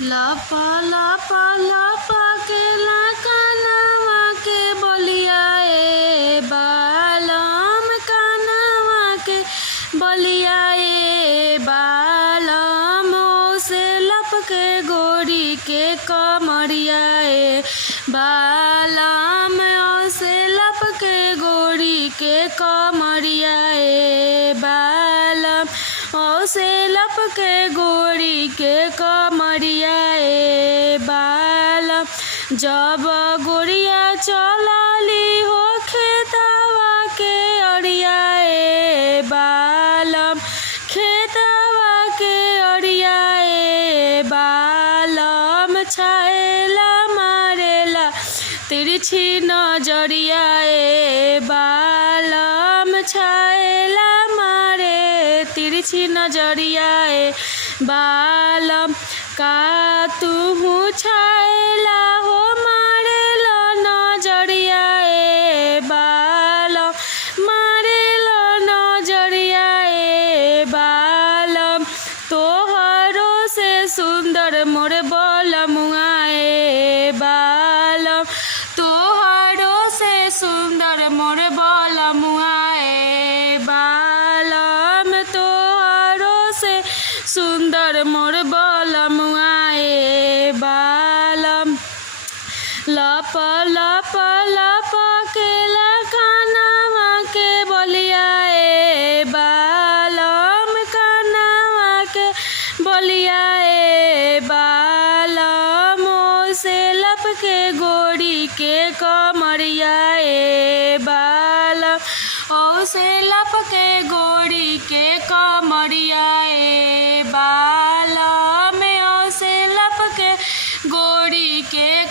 लपा लपा लपा के कानवा के बलिया ए बालम कानवा के बलिया ए बालम से लपके गोरी के कमरिया ए बालम से लपके गोरी के कमरिया ए बालम से लपके गोरी के कमरिया ए बालम जब गोरिया चलली हो खेतवा के अरिया ए बालम खेतवा के अरिया ए बालम छाएला मारेला तिरछी नजरिया ए बालम छाएला मारे तिरछी नजरिया ए बालम का तू छाएला हो मारेला नजरिया ए बालम मारेला नजरिया ए बालम तोहरो से सुंदर मोर बलमुआ ए बालम तोहरो से सुंदर मोर बलमुआ ए बालम तोहरो से सुंदर मोर बलमुआ ए बालम लप लप लप के कानवा के बलिया ए बालम कानवा के बलिया ए बालम से लपके गोरी के कमरिया ए बालम ओ से लपके गोरी के कमरिया ए बालम ओ से लपके गोरी के